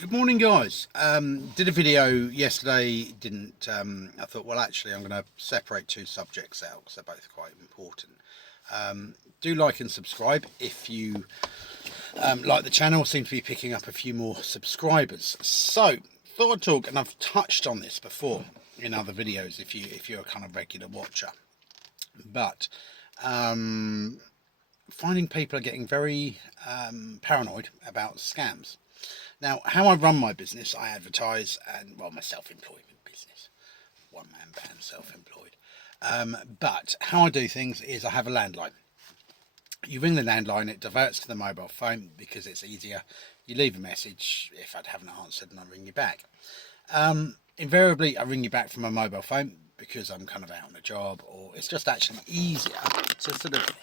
Good morning, guys. Did a video yesterday. Didn't. I thought, well, actually, I'm going to separate two subjects out because they're both quite important. Do like and subscribe if you like the channel. Seem to be picking up a few more subscribers. So thought I'd talk, and I've touched on this before in other videos. If you're a kind of regular watcher, but finding people are getting very paranoid about scams. Now, how I run my business, I advertise, and well, my self-employment business, one-man band, self-employed. But how I do things is I have a landline. You ring the landline, it diverts to the mobile phone because it's easier. You leave a message if I haven't answered, and I ring you back. Invariably, I ring you back from a mobile phone because I'm kind of out on a job, or it's just actually easier to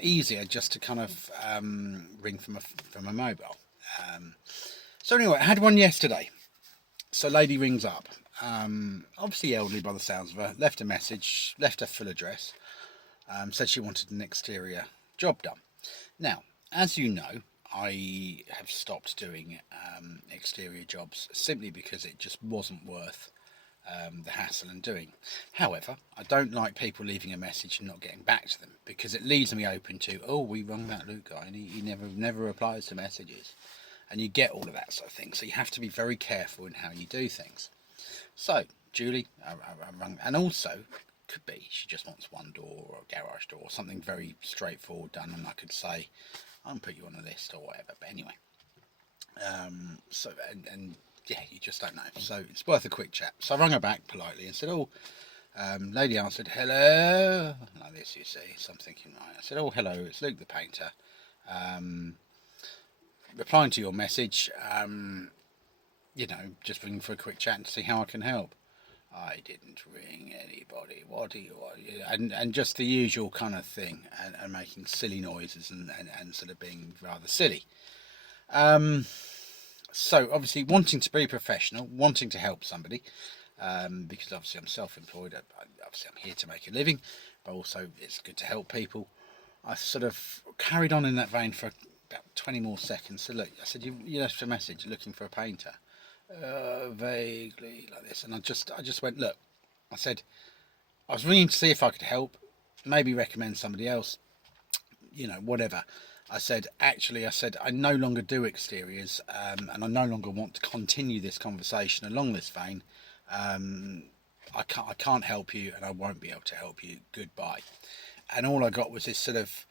easier just to kind of ring from a mobile. So anyway, I had one yesterday. So lady rings up, obviously elderly by the sounds of her, left a message, left her full address, said she wanted an exterior job done. Now, as you know, I have stopped doing exterior jobs simply because it just wasn't worth the hassle and doing. However, I don't like people leaving a message and not getting back to them because it leaves me open to, oh, we rung that Luke guy and he never replies to messages. And you get all of that sort of thing. So you have to be very careful in how you do things. So Julie, I rung, and also could be she just wants one door or a garage door or something very straightforward done, and I could say I'll put you on the list or whatever. But anyway, so and yeah, you just don't know. So it's worth a quick chat. So I rung her back politely and said, oh. Lady answered, hello, like this, you see. So I'm thinking, right. I said, oh, hello, it's Luke the painter. Replying to your message, just ringing for a quick chat to see how I can help. I didn't ring anybody. What do you want? And just the usual kind of thing, and making silly noises and sort of being rather silly. So obviously wanting to be professional, wanting to help somebody, because obviously I'm self-employed. Obviously I'm here to make a living, but also it's good to help people. I sort of carried on in that vein for about 20 more seconds. So look, I said, you left a message looking for a painter. Vaguely like this, and I just went, look, I said, I was ringing to see if I could help, maybe recommend somebody else, whatever. I said, actually, I no longer do exteriors, and I no longer want to continue this conversation along this vein. I can't help you, and I won't be able to help you. Goodbye. And all I got was this sort of,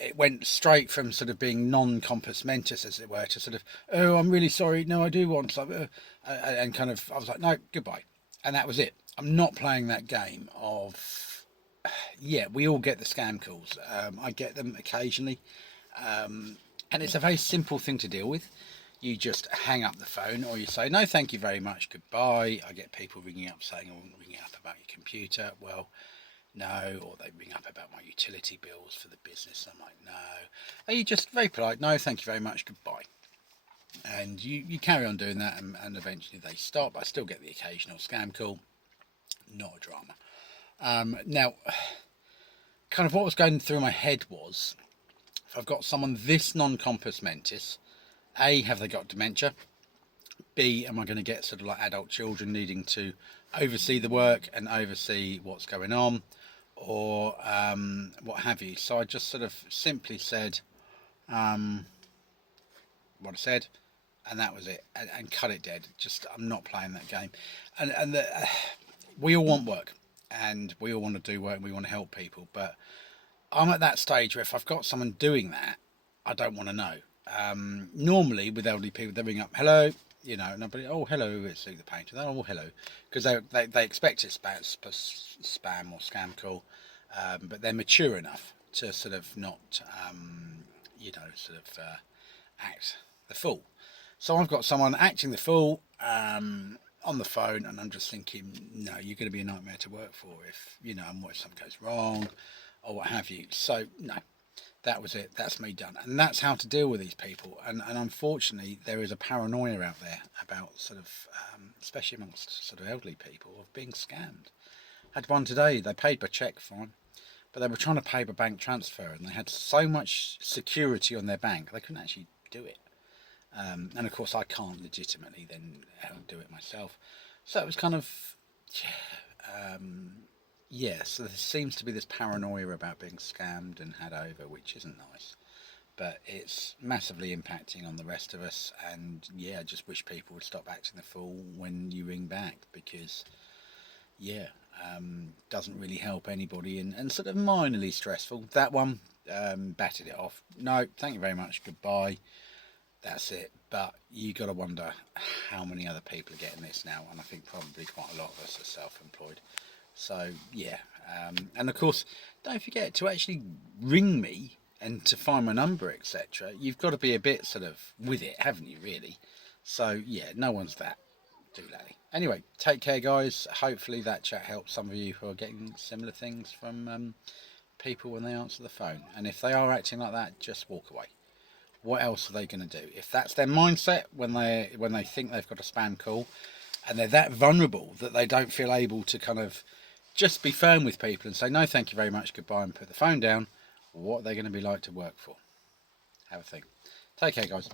it went straight from sort of being non-compos mentis, as it were, to sort of, oh, I'm really sorry, no, I do want some, and kind of, I was like, no, goodbye. And that was it. I'm not playing that game of, yeah, we all get the scam calls. I get them occasionally. And it's a very simple thing to deal with. You just hang up the phone, or you say, no, thank you very much, goodbye. I get people ringing up saying, oh, ringing up about your computer. Well, no, or they ring up about my utility bills for the business. I'm like, no. And you just very polite, no, thank you very much, goodbye. And you carry on doing that, and eventually they stop. I still get the occasional scam call, not a drama. Now, kind of what was going through my head was, if I've got someone this non-compos mentis, A, have they got dementia? B, am I going to get sort of like adult children needing to oversee the work and oversee what's going on, or what have you? So I just sort of simply said what I said, and that was it, and cut it dead. Just, I'm not playing that game. We all want work, and we all want to do work, and we want to help people, but I'm at that stage where if I've got someone doing that, I don't want to know. Normally with elderly people, they ring up, hello, and nobody, oh, hello, it's Luke the painter. Oh, hello, because they expect it's spam or scam call, but they're mature enough to sort of not, act the fool. So I've got someone acting the fool on the phone, and I'm just thinking, no, you're going to be a nightmare to work for if, and what if something goes wrong or what have you. So, no, that was it. That's me done. And that's how to deal with these people. And unfortunately, there is a paranoia out there about sort of, especially amongst sort of elderly people, of being scammed. I had one today, they paid by cheque, fine, but they were trying to pay by bank transfer, and they had so much security on their bank, they couldn't actually do it. And of course, I can't legitimately then do it myself. So it was kind of, yeah. So there seems to be this paranoia about being scammed and had over, which isn't nice. But it's massively impacting on the rest of us. And yeah, I just wish people would stop acting the fool when you ring back, because yeah, doesn't really help anybody, and sort of minorly stressful. That one batted it off. No, thank you very much. Goodbye. That's it. But you got to wonder how many other people are getting this now, and I think probably quite a lot of us are self-employed. So yeah, and of course, don't forget to actually ring me and to find my number, etc. You've got to be a bit sort of with it, haven't you? Really. So yeah, no one's that doolally. Anyway, take care, guys. Hopefully that chat helps some of you who are getting similar things from people when they answer the phone. And if they are acting like that, just walk away. What else are they going to do? If that's their mindset when they think they've got a spam call, and they're that vulnerable that they don't feel able to kind of just be firm with people and say no, thank you very much, goodbye, and put the phone down, what are they going to be like to work for? Have a think. Take care, guys.